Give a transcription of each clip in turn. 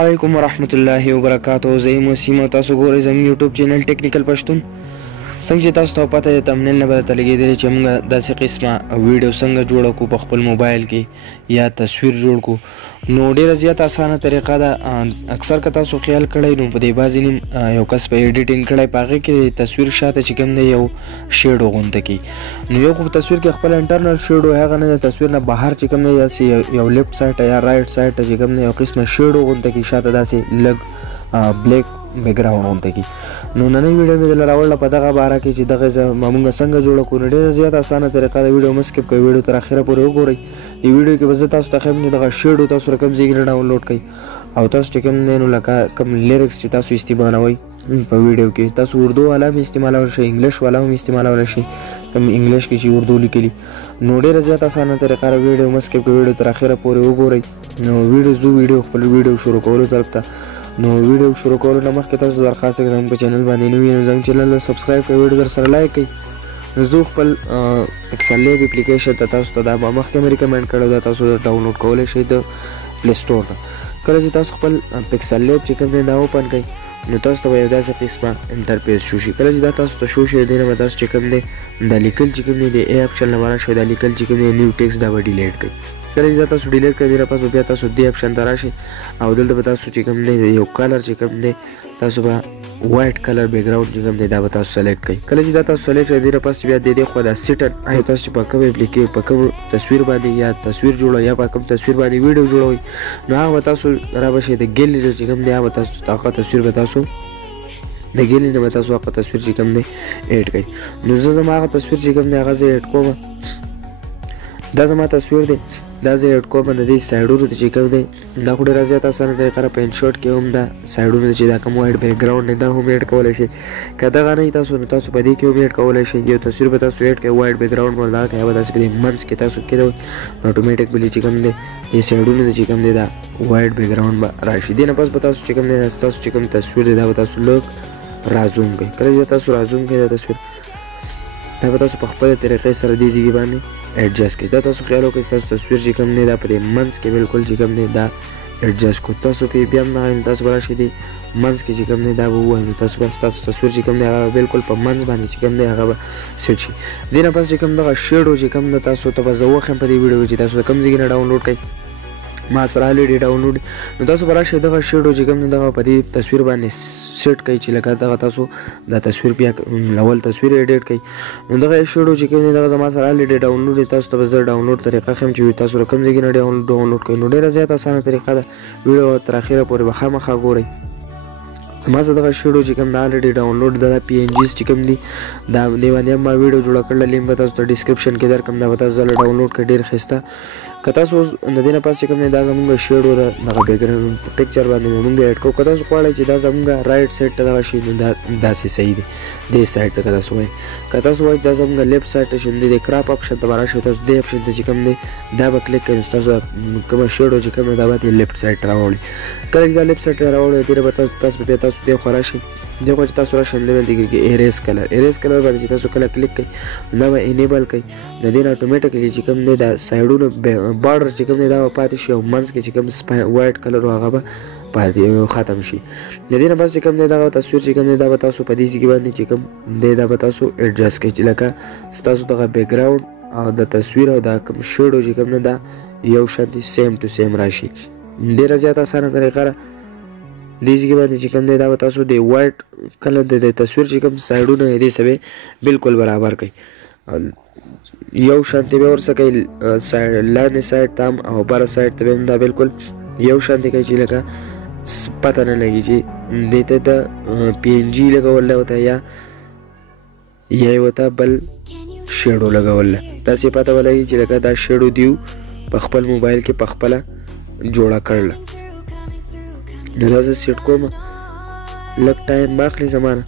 वालेकुम वरहमतुल्लाहि वबरकातुहू। ज़ई मुसीम तاسو ګورئ زموږ یوټیوب چینل ټیکنیکل پښتون। څنګه چې تاسو ته پته ده تمنیل نه به تلګېدلی چې موږ داسې قسمه ویډیو څنګه جوړه کړو په خپل موبایل کې یا تصویر جوړ کړو، نو ډېره زیاته اسانه طریقه ده. اکثر که تاسو خیال کړی نو په دې بعضې نیم یو کس په ایډیټینګ کړی په هغې کې تصویر شاته چې کوم دی یو شیډ غونته کي، نو یو خو په تصویر کې خپل انټرنل شیډ وي، هغه نه د تصویر نه بهر چې کوم دی داسې یو لیفټ سایډ یا رایټ سایډ ته چې کوم دی یو قسمه شیډ غونته کي، شاته داسې لږ بلیک بیکګراوند غونته کي. نو نننۍ ویډیو مې دله راوړله په دغه باره کې چې دغه موږ څنګه جوړه کړو. نو ډېره زیاته اسانه طریقه ده، ویډیو مه سکپ کوئ، ویډیو تر اخره پورې وګورئ. د ویډیو کې به زه تاسو ته ښیم چې دغه شیډ تاسو له کوم ځای کې ډاونلوډ کړئ، او تاسو چې کوم دی نو لکه کوم لیرکس چې تاسو استعمالوئ په ویډیو کې، تاسو اردو والا هم استعمالولی شئ، انګلیش والا هم استعمالولی شئ، کوم انګلیش کې چې اردو لیکلي. نو ډېره زیاته اسانه طریقه ده، ویډیو مه سکپ کوئ، ویډیو تر اخره پورې وګورئ. نو خپل ویډیو شروع کولو طرف ته. نو ویډیو شروع کولو نه مخکې تاسو درخواست کوم زموږ په چینل باندې نوي یې نو زموږ چینل له سبسکرایب کړئ، ویډیو در سره لایک کړئ. نو زه خپل پکسل لیب اپلیکیشن ته تاسو ته دا مخکې مې ریکمنډ کړی، دا تاسو ډاونلوډ کولی شئ د پلی سټور نه. کله چې تاسو خپل پکسل لیب چې کوم دی دا اوپن کړئ نو تاسو ته به یو داسې قسمه انټرفیس شو شي. کله چې دا تاسو ته شو شي دې نه به تاسو چې کوم دی دا لیکل چې کوم دی د ای اپشن نه راشئ، دا لیکل چې کوم دی نیو ټیکس دا به ډیلیټ کړئ. کله چې دا تاسو ډیلیټ کړئ دې نه پس به بیا تاسو دې اپشن ته راشئ او دلته به تاسو چې کوم دی یو کلر چې کوم دی تاسو به وایټ کلر بیکګراوند چې کوم دی دا به تاسو سلیکټ کړئ. کله چې دا تاسو سلیکټ کړئ دې نه پس بیا د دې خوا دا سیټن او تاسو په کوم اپلیکیشن په کوم تصویر باندې یا تصویر جوړوئ یا په کوم تصویر باندې ویډیو جوړوئ نو هغه به تاسو را به شئ د ګیلري چې کوم دی هغه به تاسو هغه تصویر به تاسو د ګیلري نه به تاسو هغه تصویر چې کوم دی ایډ کړئ. نو زه زما هغه تصویر چې کوم دی هغه زه ایډ کوم. دا زما تصویر دی، دا زه ایډ کوم. د دې سایډونو ته چې کوم دی دا خو ډېره زیاته اسانه طریقه ده، په انشورټ کې هم دا سایډونو ته چې دا کوم وایټ بیکګراوند دی دا هم ایډ کولی شئ. که دغه نه وي تاسو نو تاسو په دې کې هم ایډ کولی شئ. یو تصویر به تاسو ایډ کړئ وایټ بیکګراوند باندې دغه کوئ، به داسې په دې منځ کې تاسو کېدوئ نو اټومیټیک بلې چې کوم دی دې سایډونو ته چې کوم دی دا وایټ بیکګراوند به راشي. دې نه پس به تاسو چې کوم دی ستاسو چې کوم تصویر دی دا به تاسو لږ رازوم کړئ. کله چې تاسو رازوم کړئ دا تصویر دا به تاسو په خپله طریقې سره دې ځای باندې ایډجسټ کړئ. دا تاسو خیال وکړئ ستاسو تصویر چې کوم دی دا په دې منځ کې بالکل چې کوم دی دا ایډجسټ کړو. تاسو پرې بیا هم دغه تاسو به راشئ دې منځ کې چې کوم دی دا به ووایي نو تاسو به ستاسو تصویر چې کوم دی هغه بالکل په منځ باندې چې کوم دی هغه به سیټ شي. دې نه پس چې کوم دغه شیډو چې کوم دی تاسو ته به زه وښیم په دې ویډیو کې چې تاسو د کوم ځای نه ډاونلوډ کړئ. ما سره الریډي ډاونلوډ نو تاسو به راشئ دغه شیډو چې کوم دی دغه په دې تصویر باندې سیټ کړئ چې لکه دغه تاسو دا تصویر بیا اول تصویر ایډیټ کړئ. نو دغه شیډو چې کوم دی دغه زما سره الریډي ډاونلوډ دی، تاسو ته به زه ډاونلوډ طریقه ښیم چې تاسو له کوم ځای نه ډاونلوډ کړئ. نو ډېره زیاته اسانه طریقه ده، ویډیو تر اخره پورې به خامخا ګورئ. زما سره دغه شیډو چې کوم دا الریډي ډاونلوډ دا پی ان جیز چې کوم دی دا دې باندې هم ما ویډیو جوړه کړله، لینک به تاسو ته ډسکرپشن کې درکړم، دا به تاسو ځله ډاونلوډ کړئ. ډېر ښایسته که تاسو د دې نه پس چې کوم دی دا زموږ شیډو ده دغه بیکګراوند پکچر باندې مونږ ایډ کوو. که تاسو غواړئ چې دا زموږ رایټ سایډ ته دغه شي نو دا داسې صحیح دی، دې سایډ ته که تاسو وایئ. که تاسو وایئ دا زموږ لیفټ سایډ ته شي نو د کراپ اپشن ته به راشئ، تاسو دې اپشن ته چې کوم دی دا به کلیک کړئ نو ستاسو کومه شیډو چې کوم دی دا به دې لیفټ سایډ ته راوړي. کله چې دا لیفټ سایډ ته راوړي دې به تاسو بیا تاسو دې خوا راشئ. دې خوا چې تاسو راشئ دې باندې کې ایریز کلر باندې چې تاسو کله کلیک کړئ دا به انیبل کړئ. نو دې نه اټومیټیکلی چې کوم دی دا سایډونو بارډر چې کوم دی دا به پاتې شي او منځ کې چې کوم وایټ کلر و هغه به پاتې ختم شي. د دې نه بس چې کوم دی دغه تصویر چې کوم دی دا به تاسو په دې ځای باندې چې کوم دی دا به تاسو ایډجسټ کړئ چې لکه ستاسو دغه بیکګراوند او د تصویر او دا کوم شیډو چې کوم دی دا یو شان دي، سیم ټو سیم راشي. ډېره زیاته اسانه طریقه ده. دې ځای باندې چې کوم دی دا به تاسو د وایټ کلر د تصویر چې کوم سایډونه دې سبې بالکل برابر کړئ، یو شانتي به ورسره کوئ، لاندې سایډ ته هم او بره سایډ ته به هم دا بالکل یو شانتي کوئ چې لکه پته نه لګي چې دې ته د پی ان جي لګول ورته یا یې ورته بل شیډو لګول داسې پته ولګي چې لکه دا شیډو دیو په خپل موبایل کې په خپله جوړه کړله. نو دا زه سیټ کوم، لږ ټایم به اخلي زمانه.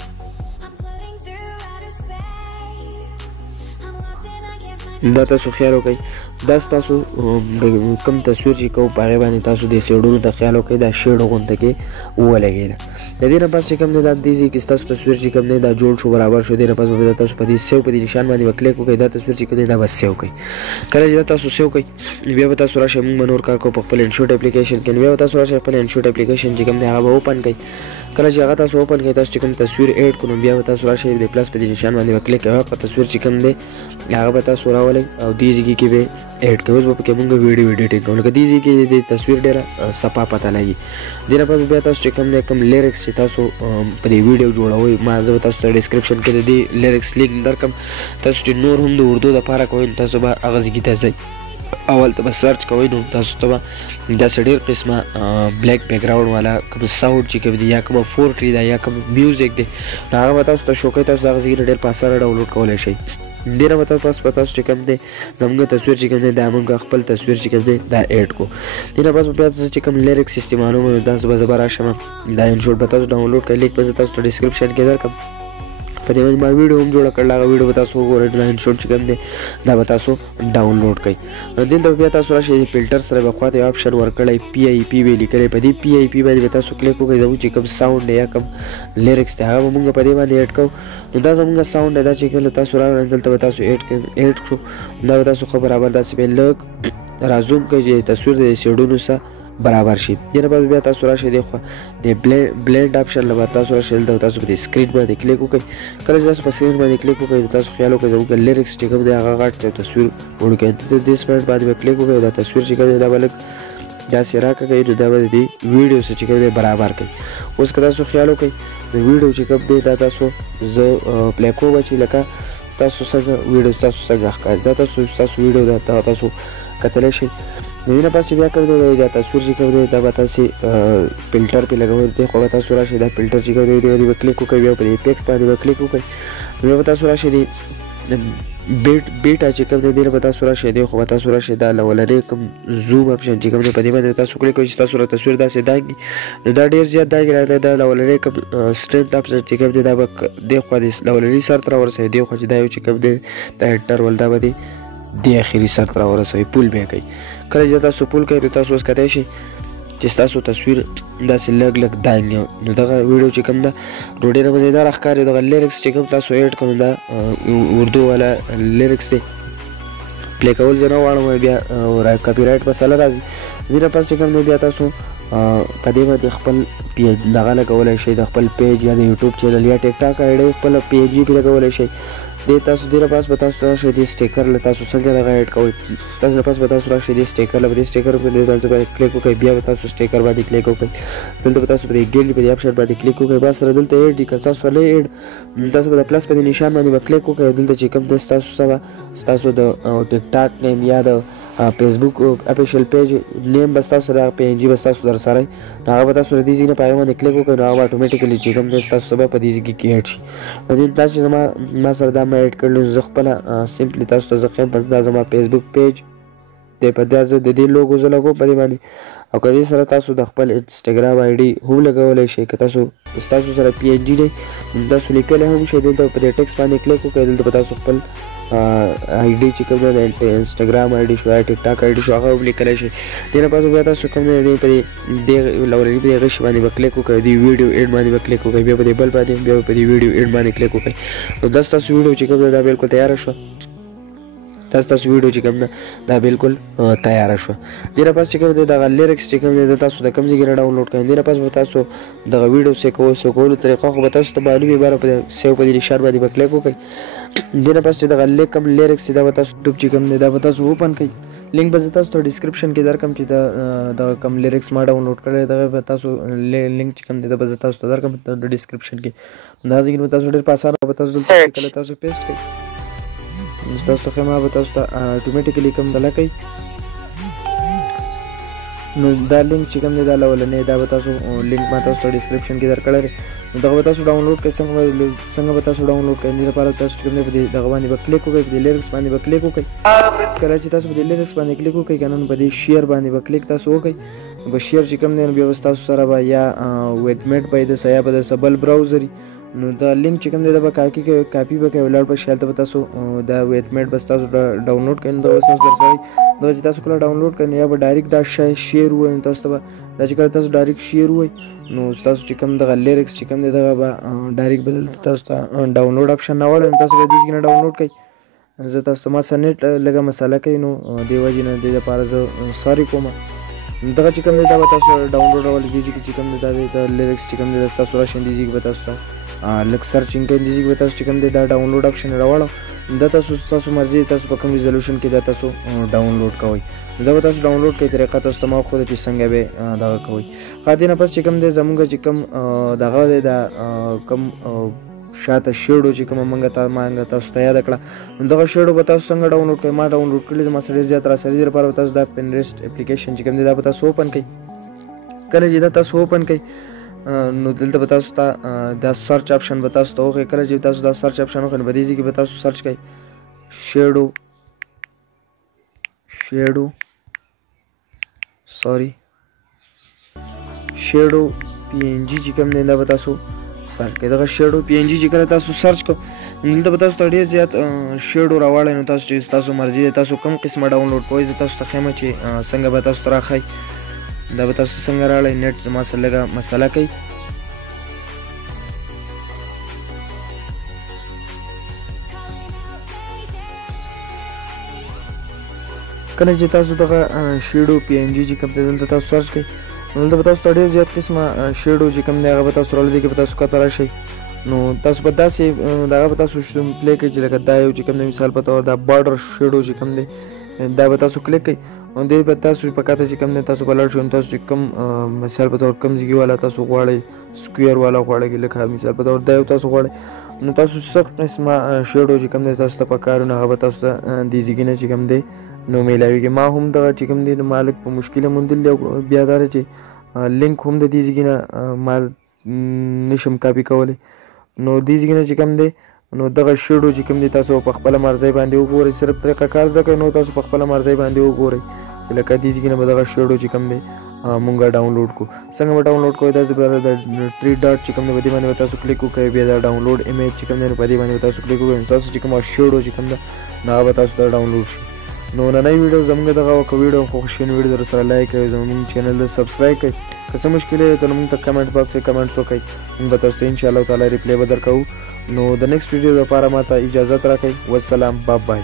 دا تاسو خیال وکړئ. دا تاسو کوم تصویر چې کوو په هغې باندې تاسو د سیډونو ته خیال وکړئ دا شیډ غونته کې ولګېده. د دې نه پس چې کوم دی دا دې ځای کې ستاسو تصویر چې کوم دی دا جوړ شو برابر شو. دې نه پس به تاسو په دې سیو په دې نشان باندې به کلیک وکړئ. دا تصویر چې کوم دی دا به سیو کړئ. کله چې دا تاسو سیو کړئ بیا به تاسو راشئ موږ به نور کار کوو په خپل انشوټ اپلیکیشن کې. بیا به تاسو راشئ خپل انشوټ اپلیکیشن چې کوم دی هغه به اوپن کړئ. کله چې هغه تاسو اوپن کړئ تاسو چې کوم تصویر ایډ کړو بیا به تاسو راشئ د پلس په دې نشان باندې به کلیک کوئ. هغه تصویر چې کوم دی هغه به تاسو راولئ او دې ځای کې به ایډ کوئ. اوس به پکې موږ ویډیو ایډیټینګ کوو لکه دې ځای کې د تصویر ډېره صفا پته لګي. دې نه پس بیا تاسو چې کوم دی کوم لیرکس چې تاسو په دې ویډیو جوړوئ ما زه به تاسو ته ډسکرپشن کې د دې لیرکس لینک درکړم. تاسو چې نور هم د اردو دپاره کوئ نو تاسو به هغه ځای کې ته ځئ اول ته به سرچ کوئ نو تاسو ته به داسې ډېر قسمه بلیک بیکګراؤنډ والا کوم ساوند چې کوم دی یا کومه فورټري ده یا کوم میوزیک دی نو هغه به تاسو ته شو کوي. تاسو د هغه ځای نه ډېر په اسانه ډاونلوډ کولی شئ. دې نه به پس په تاسو چې کوم دی زموږ تصویر چې کوم دی دا موږ خپل تصویر چې کوم دی دا ایډ کړو. دې نه پس بیا تاسو چې کوم لیرکس استعمالوم نو تاسو به زه به راشم دا انشوټ به تاسو ډاونلوډ کړئ. لیک به زه تاسو ته ډسکرپشن کې درکړم. په دې باندې ما ویډیو هم جوړه کړله هغه ویډیو به تاسو وګورئ. دا انشوټ چې کوم دی دا به تاسو ډاونلوډ کړئ. دلته بیا تاسو راشئ د فلټر سره به خواته یو آپشن ورکړی PIP به لیکلی. په دې PIP باندې به تاسو کلیک وکړئ. زموږ چې کوم ساوند دی یا کوم لیرکس دی هغه به مونږ په دې باندې ایډ کوو. نو دا زموږ ساوند دی دا چې کله تاسو راغلئ دلته به تاسو ایډ کړو. دا به تاسو ښه برابر داسې به لږ رازوم کړئ چې تصویر د سیډونو سره برابر شي. دې نه بعد بیا تاسو راشئ دې خوا د بلینډ آپشن له بعد تاسو راشئ دلته تاسو په دې سکرین باندې کلیک وکړئ. کله چې تاسو په سکرین باندې کلیک وکړئ نو تاسو خیال وکړئ زموږ لیرکس چې کوم دی هغه غټ تصویر وړوکی دې سپیډ باندې به کلیک وکړئ. دا تصویر چې کوم دی دا به لږ داسې راکړئ نو دا به د دې ویډیو سره چې کوم دی برابر کړئ. اوس که تاسو خیال وکړئ د ویډیو چې کوم دی دا تاسو زه پلی کوم چې لکه تاسو څنګه ویډیو تاسو څنګه ښکاري دا تاسو ویډیو دا تاسو کتلی شئ. د دې نه پس چې بیا کوم دی دا تصویر چې کوم دی دا به تاسې فلټر پې لګوئ. دې خوا به تاسو راشئ دا فلټر چې کوم دی دې باندې به کلیک وکړئ. بیا په دې افیکټ باندې به کلیک وکړئ. بیا به تاسو راشئ بیټا چې کوم دی دې نه به تاسو راشئ دې خوا به تاسو راشئ دا لولنی کوم زوم اپشن چې کوم دی په دې باندې تاسو کلیک کوئ چې تاسو را تصویر داسې داږي نو دا ډېر زیات داږي راغلی. دا لولنی کوم سټرینت اپشن چې کوم دی دا به دې خوا د لولني سر ته راورسوي. دې خوا چې دا یو چې کوم دی دا انټرول دا به دې اخري سر ته راورسوي پول بیا کوي. کله چې تاسو پول کوئ نو تاسو اوس کتی شئ چې ستاسو تصویر داسې لږ دانګي. نو دغه ویډیو چې کوم ده نو ډېره مزیداره ښکاري. دغه لیرکس چې کوم تاسو ایډ کړو دا اردو والا لیرکس دی. پلی کول زه نه غواړم بیا کاپي رایټ مسله راځي. دې نه پس چې کوم دی بیا تاسو په دې باندې خپل دغه لګولی شئ د خپل پیج یا د یوټیوب چینل یا ټیک ټاک آی ډي خپله PNG پې لګولی شئ. دې تاسو دې نه پس به تاسو راشئ دې سټیکر له تاسو څنګه دغه ایډ کوئ. تاسو نه پس به تاسو راشئ دې سټیکر له په دې سټیکر باندې تاسو باید کلیک وکړئ. بیا به تاسو سټیکر باندې کلیک وکړئ. دلته به تاسو په دې ګیلري په دې آپشن باندې کلیک وکړئ. بس سره دلته ایډ دي که ستاسو سره نه ایډ تاسو به د پلس په دې نشان باندې به کلیک وکړئ. دلته چې کوم دی ستاسو د ټیک ټاک نیم یا د فیسبوک اپیشل پیج نیم به ستاسو سره PNG به ستاسو در سره هغه به تاسو د دې ځای نه په هغه باندې کلیک وکړئ نو هغه به اټومیټیکلي چې کوم دی ستاسو به په دې ځای کې ایډ شي. دا چې ما سره دا ما ایډ کړلی زه خپله سمپلي تاسو ته زه ښیم دا زما فیسبوک پیج دی. په دا زه د دې لوګو زه لګوم په دې باندې او که دې سره تاسو د خپل انسټاګرام آی ډي هم لګولی شئ. که تاسو سره PNG دی تاسو لیکلی هم شئ. دلته په دې ټکس باندې کلیک وکړئ. دلته به تاسو خپل آی ډي چې کوم دی د انسټاګرام آی ډي شو یا ټیک ټاک آی ډي شو هغه هم لیکلی شئ. دې نه پس بیا تاسو کوم دی په دې لولني په دې غشي باندې به کلیک وکړئ. دې ویډیو ایډ باندې به کلیک وکړئ. بیا په دې بل باندې بیا په دې ویډیو ایډ باندې کلیک وکړئ. نو دا ستاسو ویډیو چې کوم دی دا بالکل تیاره شوه. دا ستاسو ویډیو چې کوم ده دا بالکل تیاره شوه. دې نه پس چې کوم دی دغه لیرکس چې کوم دی دا تاسو د کوم ځای کې نه ډاونلوډ کړئ. دې نه پس به تاسو دغه ویډیو سیو کولو طریقه خو به تاسو ته معلوم وي. باره په سیو په دې نشان باندې به کلیک وکړئ. دې نه پس چې دغه کوم لیرکس دی دا به تاسو یوټیوب چې کوم دی دا به تاسو اوپن کړئ. لینک به زه تاسو ته ډسکرپشن کې درکړم چې دغه کوم لیرکس ما ډاونلوډ کړی دغه به تاسو لینک چې کوم دی دا به زه تاسو ته درکړم د ډسکرپشن کې. دا ځای کې به تاسو ډېر په اسانه به تاسو دلته کله تاسو پیسټ کړئ تاسو ته خیمه به تاسو ته اټومیټیکلی کوم سله کوي. نو دا لینک چې کوم دی دا لولنی دا به تاسو لینک ما تاسو ته ډسکرپشن کې درکړی دی. نو دغه به تاسو ډاونلوډ کړئ. څنګه به تاسو ډاونلوډ کړئ دې لپاره تاسو چې کوم دی په دې دغه باندې به کلیک وکړئ. په دې لیرکس باندې به کلیک وکړئ. کله چې تاسو په دې لیرکس باندې کلیک وکړئ که نه نو په دې شیر باندې به کلیک تاسو وکړئ. په شیر چې کوم دی نو بیا به ستاسو سره به یا ویډ میټ به یې دسه یا به دسه بل براوزر نو دا لینک چې کوم دی دا به کاپي به کوئ ولاړ به شي هلته به تاسو دا ویت میټ بس تاسو ډاونلوډ کړئ نو دا به تاسو در سره دا چې تاسو کله ډاونلوډ کړئ یا به ډایرکټ دا شی شیر ووایي نو تاسو ته به دا چې کله تاسو ډایرکټ شیر ووایي نو تاسو چې کوم دغه لیریکس چې کوم دی دغه به ډایرکټ به دلته تاسو ته ډاونلوډ اپشن راوړی نو تاسو به دې ځای نه ډاونلوډ کړئ زه تاسو ته ما سره نیټ لږه مسله کوي نو دې وجې نه دې دپاره زه ساري کوم دغه چې کوم دی دا به تاسو ډاونلوډولی دې ځای کې چې کوم دی دا د لیریکس چې کوم دی دا ستاسو راشي دې ځای کې به تاسو ته لږ سرچینګ کوئ دې ځای کې به تاسو چې کوم دی دا ډاونلوډ اپشن راوړم دا تاسو مرضي تاسو په کوم ریزولوشن کې دا تاسو ډاونلوډ کوئ دا به تاسو ډاونلوډ کوئ طریقه تاسو ته ما وښوده چې څنګه به دغه کوئ دې نه پس چې کوم دی زمونږ چې کوم دغه دی دا کوم شاته شیډو چې کومه مونږ تاسو ته یاد کړه نو دغه شیډو به تاسو څنګه ډاونلوډ کړئ ما ډاونلوډ کړی زما سره ډېر زیات راسره دې لپاره به تاسو دا پینټرسټ اپلیکیشن چې کوم دی دا به تاسو اوپن کړئ کله چې دا تاسو اوپن کړئ نو دلته به تاسو ته دا سرچ اپشن به تاسو ته وښیي کله چې تاسو دا سرچ اپشن وښیي نو په دې ځای کې به تاسو سرچ کړئ شیډو پی ان جي چې کوم دی دا به تاسو سرچ کړئ دغه شیډو پی ان جي چې کله تاسو سرچ کړو نو دلته به تاسو ته ډېر زیات شیډو راوړی نو تاسو چې تاسو مرضي دی تاسو کوم قسمه ډاونلوډ کوئ زه تاسو ته ښیم چې څنګه به تاسو ته راښایي دا به تاسو څنګه راړئ نیټ زما سره لږه مسله کوي کله چې تاسو دغه شیډو پی ان جي چې کوم دی دلته تاسو سرچ کړئ نو دلته به تاسو ته ډېر زیات قسمه شیډو چې کوم دی هغه به تاسو راوړی دې کې به تاسو کته راشئ نو تاسو به داسې دغه به تاسو پلی کړئ چې لکه دا یو چې کوم دی مثال په طور دا بارډر شیډو چې کوم دی دا به تاسو کلیک کړئ نو دې به تاسو په کاته چې کوم دی تاسو به لاړ شئ نو تاسو چې کوم مثال په طور کوم ځای والا تاسو غواړئ سکویر والا غواړئ لکه مثال په طور دا یو تاسو غواړئ نو تاسو څه قسمه شیډو چې کوم دی تاسو ته پکار نو هغه به تاسو ته دې ځای کې نه چې کوم دی نو میلاویږي ما هم دغه چې کوم دی نو مالک په مشکله موندلی او بیا دا چې لینک هم د دې ځای نه ما نشم کاپي کولی نو دې ځای نه چې کوم دی نو دغه شیډو چې کوم دی تاسو په خپله مرضۍ باندې وګورئ صرف طریقه کار زده کړئ نو تاسو په خپله مرضۍ باندې وګورئ چې لکه دې ځای نه به دغه شیډو چې کوم دی مونږ ډاونلوډ کړو څنګه به ډاونلوډ کوئ داسې به د 3 ډاټ چې کوم دی په دې باندې به تاسو کلیک وکړئ بیا دا ډاونلوډ ایمیج چې کوم دی نو په دې باندې به تاسو کلیک وکړئ نو تاسو چې کومه شیډو چې کوم ده نو هغه به تاسو ته ډاونلوډ شي نو نننۍ ویډیو زموږ دغه که ویډیو خوښ شي نو ویډیو درسره لایک کړئ زموږ چینل سبسکرایب کړئ که څه مشکل وي ته موږ ته کمنټ باکس کې کمنټس وکړئ موږ به تاسو ته انشاءالله تعالی ریپلی به درکوو نو د نیکسټ ویډیو لپاره ما ته اجازت راکړئ والسلام بای